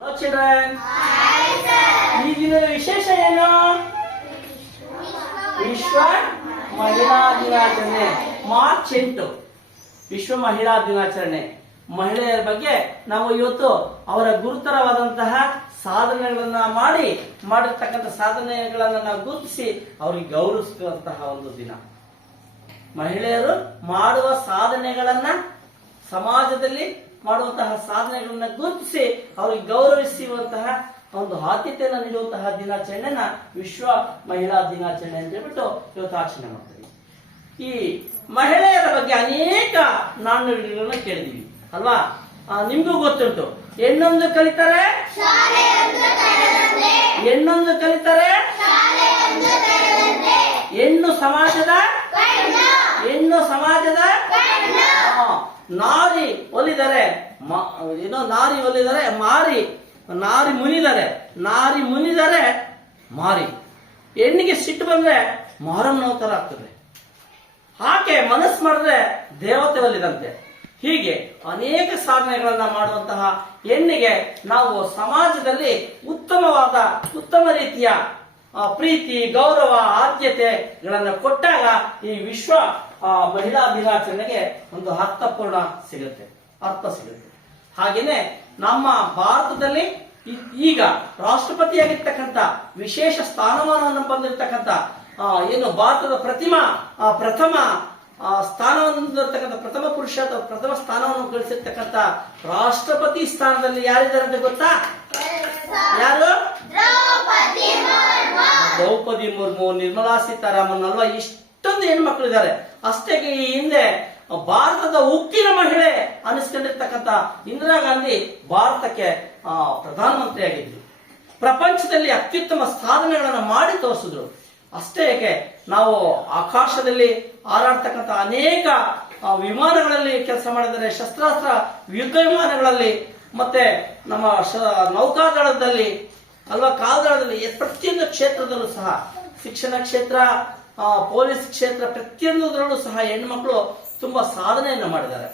Hello children. ಈ ದಿನದ ವಿಶೇಷ ಏನು? ವಿಶ್ವ ಮಹಿಳಾ ದಿನಾಚರಣೆ ಮಾರ್ಚ್ 8 ವಿಶ್ವ ಮಹಿಳಾ ದಿನಾಚರಣೆ. ಮಹಿಳೆಯರ ಬಗ್ಗೆ ನಾವು ಇವತ್ತು ಅವರ ಗುರುತರವಾದಂತಹ ಸಾಧನೆಗಳನ್ನ ಮಾಡಿರ್ತಕ್ಕಂಥ ಸಾಧನೆಗಳನ್ನ ನಾವು ಗುರುತಿಸಿ ಅವರಿಗೆ ಗೌರವಿಸುವಂತಹ ಒಂದು ದಿನ. ಮಹಿಳೆಯರು ಮಾಡುವ ಸಾಧನೆಗಳನ್ನ ಸಮಾಜದಲ್ಲಿ ಮಾಡುವಂತಹ ಸಾಧನೆಗಳನ್ನ ಗುರುತಿಸಿ ಅವರಿಗೆ ಗೌರವಿಸುವಂತಹ ಒಂದು ಆದ್ಯತೆಯನ್ನು ನೀಡುವಂತಹ ದಿನಾಚರಣೆನ ವಿಶ್ವ ಮಹಿಳಾ ದಿನಾಚರಣೆ ಅಂತ ಹೇಳ್ಬಿಟ್ಟು ಇವತ್ತು ಆಚರಣೆ ಮಾಡ್ತೀವಿ. ಈ ಮಹಿಳೆಯರ ಬಗ್ಗೆ ಅನೇಕ ನಾಣ್ಣುಡಿಗಳನ್ನ ಕೇಳಿದೀವಿ ಅಲ್ವಾ? ನಿಮ್ಗೂ ಗೊತ್ತುಂಟು. ಹೆಣ್ಣೊಂದು ಕಲಿತಾರೆ, ಹೆಣ್ಣೊಂದು ಕಲಿತಾರೆ, ಹೆಣ್ಣು ಸಮಾಜದ ನಾರಿ ಒಲಿದರೆ ನಾರಿ ಒಲಿದರೆ ನಾರಿ ಮುನಿದರೆ ಮಾರಿ. ಹೆಣ್ಣಿಗೆ ಸಿಟ್ಟು ಬಂದ್ರೆ ಮಾರಮ್ಮನವ ತರ ಆಗ್ತದೆ, ಆಕೆ ಮನಸ್ಸು ಮಾಡಿದ್ರೆ ದೇವತೆ ಒಲಿದಂತೆ. ಹೀಗೆ ಅನೇಕ ಸಾಧನೆಗಳನ್ನ ಮಾಡುವಂತಹ ಹೆಣ್ಣಿಗೆ ನಾವು ಸಮಾಜದಲ್ಲಿ ಉತ್ತಮ ರೀತಿಯ ಪ್ರೀತಿ, ಗೌರವ, ಆದ್ಯತೆಗಳನ್ನ ಕೊಟ್ಟಾಗ ಈ ವಿಶ್ವ ಮಹಿಳಾ ದಿನಾಚರಣೆಗೆ ಒಂದು ಅರ್ಥ ಸಿಗುತ್ತೆ. ಹಾಗೇನೆ ನಮ್ಮ ಭಾರತದಲ್ಲಿ ಈಗ ರಾಷ್ಟ್ರಪತಿಯಾಗಿರ್ತಕ್ಕಂಥ ವಿಶೇಷ ಸ್ಥಾನಮಾನವನ್ನು ಹೊಂದಿರತಕ್ಕಂಥ ಏನು ಭಾರತದ ಪ್ರಥಮ ಸ್ಥಾನವನ್ನು ಪ್ರಥಮ ಪುರುಷ ಅಥವಾ ಪ್ರಥಮ ಸ್ಥಾನವನ್ನು ಗಳಿಸಿರ್ತಕ್ಕಂಥ ರಾಷ್ಟ್ರಪತಿ ಸ್ಥಾನದಲ್ಲಿ ಯಾರಿದ್ದಾರೆ ಅಂತ ಗೊತ್ತಾ? ಯಾರು? ದ್ರೌಪದಿ ಮುರ್ಮು, ನಿರ್ಮಲಾ ಸೀತಾರಾಮನ್ ಅಲ್ವಾ? ಇಷ್ಟೊಂದು ಹೆಣ್ಮಕ್ಳಿದ್ದಾರೆ. ಅಷ್ಟೇ ಈ ಹಿಂದೆ ಭಾರತದ ಉಕ್ಕಿನ ಮಹಿಳೆ ಅನಿಸ್ಕೊಂಡಿರ್ತಕ್ಕಂಥ ಇಂದಿರಾ ಗಾಂಧಿ ಭಾರತಕ್ಕೆ ಪ್ರಧಾನಮಂತ್ರಿ ಆಗಿದ್ರು. ಪ್ರಪಂಚದಲ್ಲಿ ಅತ್ಯುತ್ತಮ ಸಾಧನೆಗಳನ್ನು ಮಾಡಿ ತೋರಿಸಿದ್ರು. ಅಷ್ಟೇ ಏಕೆ, ನಾವು ಆಕಾಶದಲ್ಲಿ ಹಾರಾಡ್ತಕ್ಕಂಥ ಅನೇಕ ವಿಮಾನಗಳಲ್ಲಿ ಕೆಲಸ ಮಾಡಿದರೆ, ಶಸ್ತ್ರಾಸ್ತ್ರ ಯುದ್ಧ ವಿಮಾನಗಳಲ್ಲಿ, ಮತ್ತೆ ನಮ್ಮ ನೌಕಾದಳದಲ್ಲಿ ಅಲ್ವಾ, ಕಾಲ್ದಳದಲ್ಲಿ, ಪ್ರತಿಯೊಂದು ಕ್ಷೇತ್ರದಲ್ಲೂ ಸಹ, ಶಿಕ್ಷಣ ಕ್ಷೇತ್ರ, ಪೊಲೀಸ್ ಕ್ಷೇತ್ರ, ಪ್ರತಿಯೊಂದರಲ್ಲೂ ಸಹ ಹೆಣ್ಮಕ್ಳು ತುಂಬಾ ಸಾಧನೆಯನ್ನು ಮಾಡಿದ್ದಾರೆ.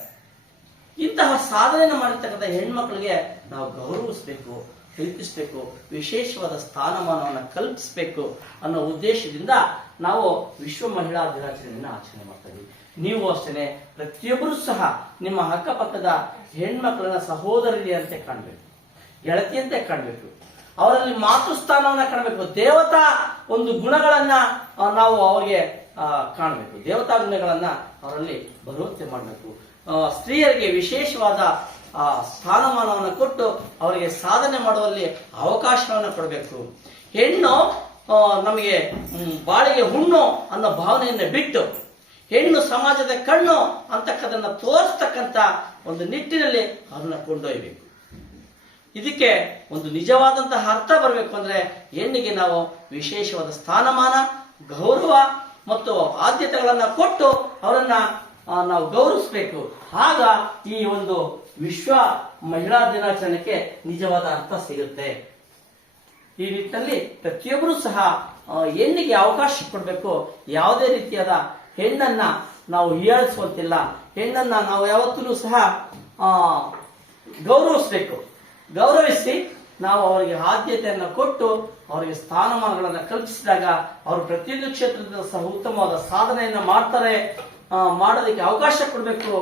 ಇಂತಹ ಸಾಧನೆಯನ್ನು ಮಾಡಿರ್ತಕ್ಕಂಥ ಹೆಣ್ಮಕ್ಳಿಗೆ ನಾವು ಗೌರವಿಸಬೇಕು, ಪ್ರೀತಿಸಬೇಕು, ವಿಶೇಷವಾದ ಸ್ಥಾನಮಾನವನ್ನು ಕಲ್ಪಿಸಬೇಕು ಅನ್ನೋ ಉದ್ದೇಶದಿಂದ ನಾವು ವಿಶ್ವ ಮಹಿಳಾ ದಿನಾಚರಣೆಯನ್ನು ಆಚರಣೆ ಮಾಡ್ತೀವಿ. ನೀವು ಅಷ್ಟೇ ಪ್ರತಿಯೊಬ್ಬರು ಸಹ ನಿಮ್ಮ ಅಕ್ಕಪಕ್ಕದ ಹೆಣ್ಮಕ್ಳನ್ನ ಸಹೋದರಿಯಂತೆ ಕಾಣಬೇಕು, ಗೆಳತಿಯಂತೆ ಕಾಣಬೇಕು, ಅವರಲ್ಲಿ ಮಾತೃಸ್ಥಾನವನ್ನ ಕಾಣಬೇಕು, ದೇವತಾ ಒಂದು ಗುಣಗಳನ್ನ ನಾವು ಅವರಿಗೆ ಕಾಣಬೇಕು, ದೇವತಾ ಗುಣಗಳನ್ನ ಅವರಲ್ಲಿ ಬರುವಂತೆ ಮಾಡಬೇಕು. ಸ್ತ್ರೀಯರಿಗೆ ವಿಶೇಷವಾದ ಸ್ಥಾನಮಾನವನ್ನು ಕೊಟ್ಟು ಅವರಿಗೆ ಸಾಧನೆ ಮಾಡುವಲ್ಲಿ ಅವಕಾಶವನ್ನು ಕೊಡಬೇಕು. ಹೆಣ್ಣು ನಮಗೆ ಬಾಳಿಗೆ ಹುಣ್ಣು ಅನ್ನೋ ಭಾವನೆಯನ್ನ ಬಿಟ್ಟು ಹೆಣ್ಣು ಸಮಾಜದ ಕಣ್ಣು ಅಂತಕ್ಕದನ್ನ ತೋರಿಸ್ತಕ್ಕಂಥ ಒಂದು ನಿಟ್ಟಿನಲ್ಲಿ ಅವ್ರನ್ನ ಕೊಂಡೊಯ್ಯಬೇಕು. ಇದಕ್ಕೆ ಒಂದು ನಿಜವಾದಂತಹ ಅರ್ಥ ಬರಬೇಕು ಅಂದ್ರೆ ಹೆಣ್ಣಿಗೆ ನಾವು ವಿಶೇಷವಾದ ಸ್ಥಾನಮಾನ, ಗೌರವ ಮತ್ತು ಆದ್ಯತೆಗಳನ್ನ ಕೊಟ್ಟು ಅವರನ್ನ ನಾವು ಗೌರವಿಸಬೇಕು. ಆಗ ಈ ಒಂದು ವಿಶ್ವ ಮಹಿಳಾ ದಿನಾಚರಣೆಗೆ ನಿಜವಾದ ಅರ್ಥ ಸಿಗುತ್ತೆ. ಈ ನಿಟ್ಟಿನಲ್ಲಿ ಪ್ರತಿಯೊಬ್ಬರೂ ಸಹ ಹೆಣ್ಣಿಗೆ ಅವಕಾಶ ಕೊಡಬೇಕು. ಯಾವುದೇ ರೀತಿಯಾದ ಹೆಣ್ಣನ್ನ ನಾವು ಹೀಯಾಳಿಸುವಂತಿಲ್ಲ. ಹೆಣ್ಣನ್ನ ನಾವು ಯಾವತ್ತೂ ಸಹ ಗೌರವಿಸಬೇಕು. ಗೌರವಿಸಿ ನಾವು ಅವರಿಗೆ ಆದ್ಯತೆಯನ್ನು ಕೊಟ್ಟು ಅವರಿಗೆ ಸ್ಥಾನಮಾನಗಳನ್ನು ಕಲ್ಪಿಸಿದಾಗ ಅವರು ಪ್ರತಿಯೊಂದು ಕ್ಷೇತ್ರದಲ್ಲಿ ಸಹ ಉತ್ತಮವಾದ ಸಾಧನೆಯನ್ನು ಮಾಡ್ತಾರೆ, ಮಾಡೋದಕ್ಕೆ ಅವಕಾಶ ಕೊಡಬೇಕು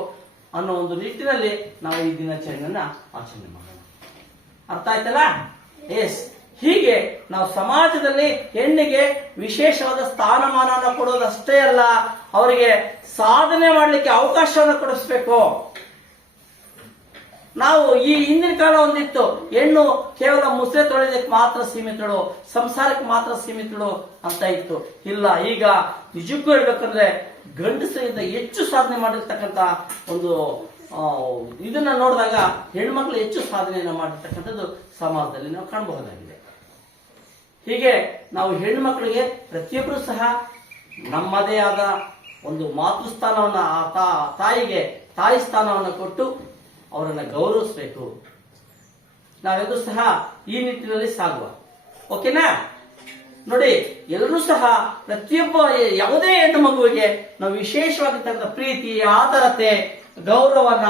ಅನ್ನೋ ಒಂದು ನಿಟ್ಟಿನಲ್ಲಿ ನಾವು ಈ ದಿನಾಚರಣೆಯನ್ನ ಆಚರಣೆ ಮಾಡೋಣ. ಅರ್ಥ ಆಯ್ತಲ್ಲ? ಎಸ್. ಹೀಗೆ ನಾವು ಸಮಾಜದಲ್ಲಿ ಹೆಣ್ಣಿಗೆ ವಿಶೇಷವಾದ ಸ್ಥಾನಮಾನವನ್ನು ಕೊಡೋದಷ್ಟೇ ಅಲ್ಲ, ಅವರಿಗೆ ಸಾಧನೆ ಮಾಡಲಿಕ್ಕೆ ಅವಕಾಶವನ್ನು ಕೊಡಿಸ್ಬೇಕು. ನಾವು ಈ ಹಿಂದಿನ ಕಾಲ ಒಂದಿತ್ತು, ಹೆಣ್ಣು ಕೇವಲ ಮುಸ್ರೆ ತೊಳೆದಕ್ಕೆ ಮಾತ್ರ ಸೀಮಿತಳು, ಸಂಸಾರಕ್ಕೆ ಮಾತ್ರ ಸೀಮಿತಳು ಅಂತ ಇತ್ತು. ಇಲ್ಲ, ಈಗ ನಿಜಕ್ಕೂ ಹೇಳ್ಬೇಕಂದ್ರೆ ಗಂಡಸರಿಂದ ಹೆಚ್ಚು ಸಾಧನೆ ಮಾಡಿರ್ತಕ್ಕಂಥ ಒಂದು ಇದನ್ನ ನೋಡಿದಾಗ ಹೆಣ್ಮಕ್ಳು ಹೆಚ್ಚು ಸಾಧನೆಯನ್ನು ಮಾಡಿರ್ತಕ್ಕಂಥದ್ದು ಸಮಾಜದಲ್ಲಿ ನಾವು ಕಾಣಬಹುದಾಗಿದೆ. ಹೀಗೆ ನಾವು ಹೆಣ್ಮಕ್ಳಿಗೆ ಪ್ರತಿಯೊಬ್ಬರು ಸಹ ನಮ್ಮದೇ ಆದ ಒಂದು ಮಾತೃಸ್ಥಾನವನ್ನ, ತಾಯಿಗೆ ತಾಯಿ ಸ್ಥಾನವನ್ನು ಕೊಟ್ಟು ಅವರನ್ನ ಗೌರವಿಸಬೇಕು. ನಾವೆಲ್ಲರೂ ಸಹ ಈ ನಿಟ್ಟಿನಲ್ಲಿ ಸಾಗುವ. ಓಕೆನಾ? ನೋಡಿ, ಎಲ್ಲರೂ ಸಹ ಪ್ರತಿಯೊಬ್ಬ ಯಾವುದೇ ಹೆಣ್ಣು ಮಗುವಿಗೆ ನಾವು ವಿಶೇಷವಾಗಿರ್ತಕ್ಕಂಥ ಪ್ರೀತಿ, ಆದರತೆ, ಗೌರವನ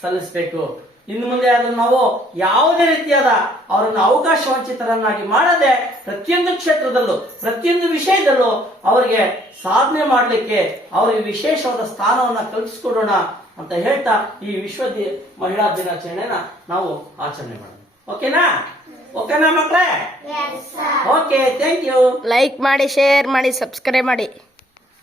ಸಲ್ಲಿಸಬೇಕು. ಇನ್ನು ಮುಂದೆ ಅದನ್ನು ನಾವು ಯಾವುದೇ ರೀತಿಯಾದ ಅವರನ್ನು ಅವಕಾಶ ವಂಚಿತರನ್ನಾಗಿ ಮಾಡದೆ ಪ್ರತಿಯೊಂದು ಕ್ಷೇತ್ರದಲ್ಲೂ ಪ್ರತಿಯೊಂದು ವಿಷಯದಲ್ಲೂ ಅವರಿಗೆ ಸಾಧನೆ ಮಾಡಲಿಕ್ಕೆ ಅವರಿಗೆ ವಿಶೇಷವಾದ ಸ್ಥಾನವನ್ನ ಕಲ್ಪಿಸಿಕೊಡೋಣ ಅಂತ ಹೇಳ್ತಾ ಈ ವಿಶ್ವ ಮಹಿಳಾ ದಿನಾಚರಣೆನ ನಾವು ಆಚರಣೆ ಮಾಡೋಣ. ಓಕೆನಾ ಮಕ್ಕಳೇ? Okay, thank you. ಲೈಕ್ ಮಾಡಿ, ಶೇರ್ ಮಾಡಿ, ಸಬ್ಸ್ಕ್ರೈಬ್ ಮಾಡಿ.